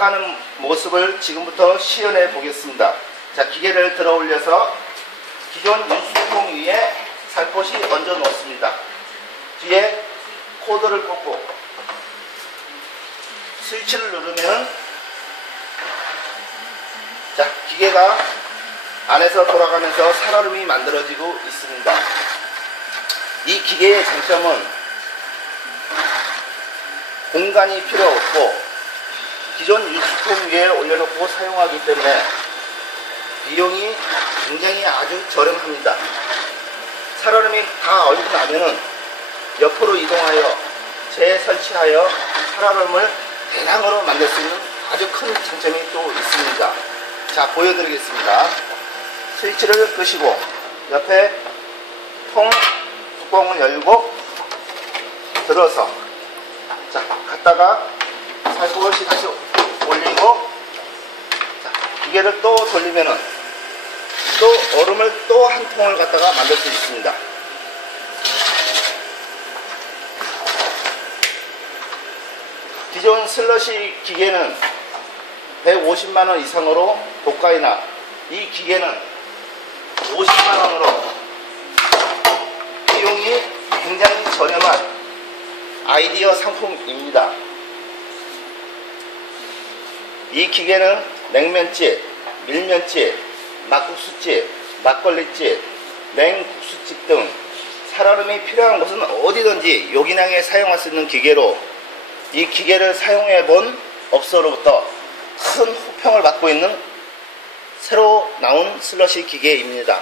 타가는 모습을 지금부터 시연해 보겠습니다. 자, 기계를 들어 올려서 기존 유수통 위에 살포시 얹어 놓습니다. 뒤에 코드를 꽂고 스위치를 누르면 자, 기계가 안에서 돌아가면서 살얼음이 만들어지고 있습니다. 이 기계의 장점은 공간이 필요 없고 기존 유수통 위에 올려놓고 사용하기 때문에 비용이 굉장히 아주 저렴합니다. 살얼음이 다 얼고 나면은 옆으로 이동하여 재설치하여 살얼음을 대량으로 만들 수 있는 아주 큰 장점이 또 있습니다. 자, 보여드리겠습니다. 스위치를 끄시고 옆에 통 뚜껑을 열고 들어서 자, 갔다가 살포시 다시 올리고 자, 기계를 또 돌리면은 또 얼음을 또 한 통을 갖다가 만들 수 있습니다. 기존 슬러시 기계는 150만원 이상으로 고가이나 이 기계는 50만원으로 비용이 굉장히 저렴한 아이디어 상품입니다. 이 기계는 냉면집, 밀면집, 막국수집, 막걸리집, 냉국수집 등 살얼음이 필요한 곳은 어디든지 요긴하게 사용할 수 있는 기계로 이 기계를 사용해 본 업소로부터 큰 호평을 받고 있는 새로 나온 슬러시 기계입니다.